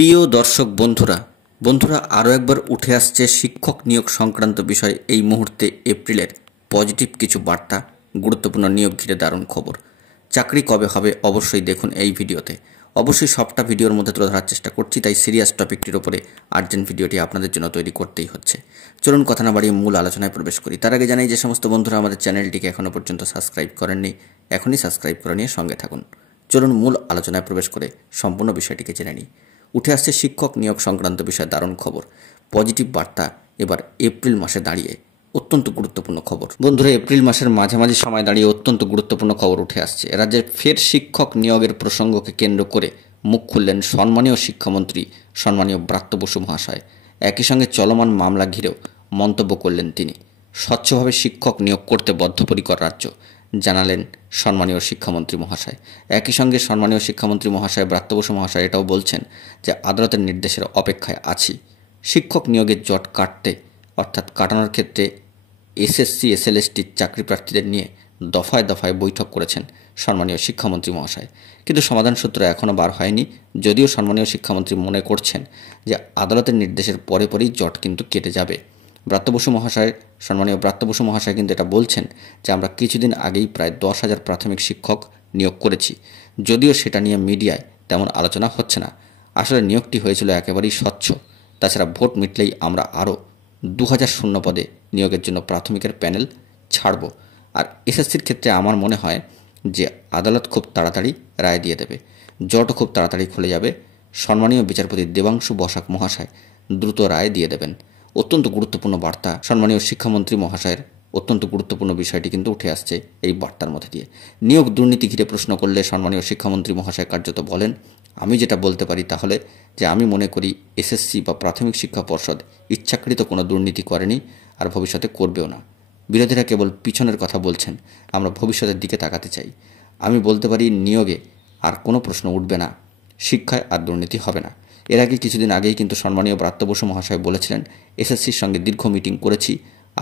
প্রিয় দর্শক বন্ধুরা আরও একবার উঠে আসছে শিক্ষক নিয়োগ সংক্রান্ত বিষয়। এই মুহূর্তে এপ্রিলের পজিটিভ কিছু বার্তা, গুরুত্বপূর্ণ নিয়োগ ঘিরে দারুণ খবর। চাকরি কবে হবে অবশ্যই দেখুন এই ভিডিওতে। অবশ্যই সবটা ভিডিওর মধ্যে তুলে ধরার চেষ্টা করছি, তাই সিরিয়াস টপিকটির উপরে আর্জেন্ট ভিডিওটি আপনাদের জন্য তৈরি করতেই হচ্ছে। চলুন কথা না বাড়িয়ে মূল আলোচনায় প্রবেশ করি। তার আগে জানাই, যে সমস্ত বন্ধুরা আমাদের চ্যানেলটিকে এখনও পর্যন্ত সাবস্ক্রাইব করেননি, এখনই সাবস্ক্রাইব করে নিয়ে সঙ্গে থাকুন। চলুন মূল আলোচনায় প্রবেশ করে সম্পূর্ণ বিষয়টিকে জেনে নিই। উঠে আসছে শিক্ষক নিয়োগ সংক্রান্ত বিষয়ে দারুণ খবর। পজিটিভ বার্তা এবার এপ্রিল মাসে দাঁড়িয়ে অত্যন্ত গুরুত্বপূর্ণ খবর। বন্ধুরা, এপ্রিল মাসের মাঝামাঝি সময় দাঁড়িয়ে অত্যন্ত গুরুত্বপূর্ণ খবর উঠে আসছে। রাজ্যে ফের শিক্ষক নিয়োগের প্রসঙ্গকে কেন্দ্র করে মুখ খুললেন সম্মানীয় শিক্ষামন্ত্রী সম্মানীয় ব্রাত্য বসু মহাশয়। একই সঙ্গে চলমান মামলা ঘিরেও মন্তব্য করলেন তিনি। স্বচ্ছভাবে শিক্ষক নিয়োগ করতে বদ্ধপরিকর রাজ্য, জানালেন সম্মানীয় শিক্ষামন্ত্রী মহাশয়। একই সঙ্গে সম্মানীয় শিক্ষামন্ত্রী মহাশয় ব্রাত্য বসু মহাশয় এটাও বলছেন যে আদালতের নির্দেশের অপেক্ষায় আছি। শিক্ষক নিয়োগের জট কাটতে অর্থাৎ কাটানোর ক্ষেত্রে এসএসসি এসএলএসটি চাকরি প্রার্থীদের নিয়ে দফায় দফায় বৈঠক করেছেন সম্মানীয় শিক্ষামন্ত্রী মহাশয়, কিন্তু সমাধান সূত্র এখনও বার হয়নি। যদিও সম্মানীয় শিক্ষামন্ত্রী মনে করছেন যে আদালতের নির্দেশের পরে পরেই জট কিন্তু কেটে যাবে। সম্মানীয় ব্রাত্য বসু মহাশয় কিন্তু এটা বলছেন যে আমরা কিছুদিন আগেই প্রায় 10,000 প্রাথমিক শিক্ষক নিয়োগ করেছি, যদিও সেটা নিয়ে মিডিয়ায় তেমন আলোচনা হচ্ছে না। আসলে নিয়োগটি হয়েছিল একেবারেই স্বচ্ছ। তাছাড়া ভোট মিটলেই আমরা আরও 2,000 শূন্য পদে নিয়োগের জন্য প্রাথমিকের প্যানেল ছাড়ব। আর এসএসসির ক্ষেত্রে আমার মনে হয় যে আদালত খুব তাড়াতাড়ি রায় দিয়ে দেবে, জটও খুব তাড়াতাড়ি খুলে যাবে। সম্মানীয় বিচারপতি দেবাংশু বসাক মহাশয় দ্রুত রায় দিয়ে দেবেন। অত্যন্ত গুরুত্বপূর্ণ বার্তা। সম্মানীয় শিক্ষামন্ত্রী মহাশয়ের অত্যন্ত গুরুত্বপূর্ণ বিষয়টি কিন্তু উঠে আসছে এই বার্তার মধ্যে দিয়ে। নিয়োগ দুর্নীতি ঘিরে প্রশ্ন করলে সম্মানীয় শিক্ষামন্ত্রী মহাশয় কার্যত বলেন, আমি যেটা বলতে পারি তাহলে যে আমি মনে করি এসএসসি বা প্রাথমিক শিক্ষা পর্ষদ ইচ্ছাকৃত কোনো দুর্নীতি করেনি আর ভবিষ্যতে করবেও না। বিরোধীরা কেবল পিছনের কথা বলছেন, আমরা ভবিষ্যতের দিকে তাকাতে চাই। আমি বলতে পারি নিয়োগে আর কোনো প্রশ্ন উঠবে না, শিক্ষায় আর দুর্নীতি হবে না। এর আগে কিছুদিন আগেই কিন্তু সম্মানীয় ব্রাত্য বসু মহাশয় বলেছিলেন, এসএসসির সঙ্গে দীর্ঘ মিটিং করেছি,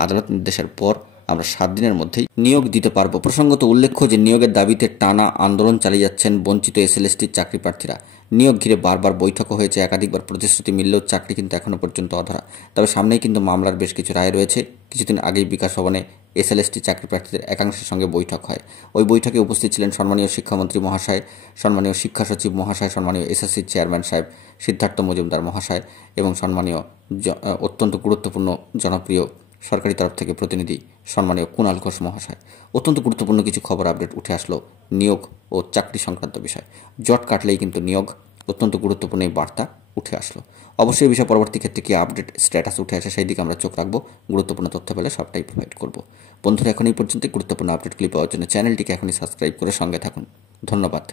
আদালত নির্দেশের পর আমরা 7 দিনের মধ্যেই নিয়োগ দিতে পারব। প্রসঙ্গত উল্লেখ্য যে নিয়োগের দাবিতে টানা আন্দোলন চালিয়ে যাচ্ছেন বঞ্চিত এসএলএসটির চাকরি প্রার্থীরা। নিয়োগ ঘিরে বারবার বৈঠকও হয়েছে, একাধিকবার প্রতিশ্রুতি মিললেও চাকরি কিন্তু এখনও পর্যন্ত অধরা। তবে সামনেই কিন্তু মামলার বেশ কিছু রায় রয়েছে। কিছুদিন আগেই বিকাশ ভবনে এসএলএসটি চাকরি প্রার্থীদের একাংশের সঙ্গে বৈঠক হয়। ওই বৈঠকে উপস্থিত ছিলেন সম্মানীয় শিক্ষামন্ত্রী মহাশয়, সম্মানীয় শিক্ষা সচিব মহাশয়, সম্মানীয় এসএসসির চেয়ারম্যান সাহেব সিদ্ধার্থ মজুমদার মহাশয় এবং সম্মানীয় অত্যন্ত গুরুত্বপূর্ণ জনপ্রিয় সরকারি তরফ থেকে প্রতিনিধি সম্মানীয় কুণাল ঘোষ মহাশয়। অত্যন্ত গুরুত্বপূর্ণ কিছু খবর আপডেট উঠে আসলো নিয়োগ ও চাকরি সংক্রান্ত বিষয়। জট কাটলেই কিন্তু নিয়োগ, অত্যন্ত গুরুত্বপূর্ণ এই বার্তা উঠে আসলো। অবশ্যই এই বিষয়ে পরবর্তী ক্ষেত্রে কি আপডেট স্ট্যাটাস উঠে আসে সেই দিকে আমরা চোখ রাখবো। গুরুত্বপূর্ণ তথ্য পেলে সবটাই প্রোভাইড করব। বন্ধুরা, এখন এই পর্যন্ত গুরুত্বপূর্ণ আপডেটগুলি পাওয়ার জন্য চ্যানেলটিকে এখনই সাবস্ক্রাইব করে সঙ্গে থাকুন। ধন্যবাদ।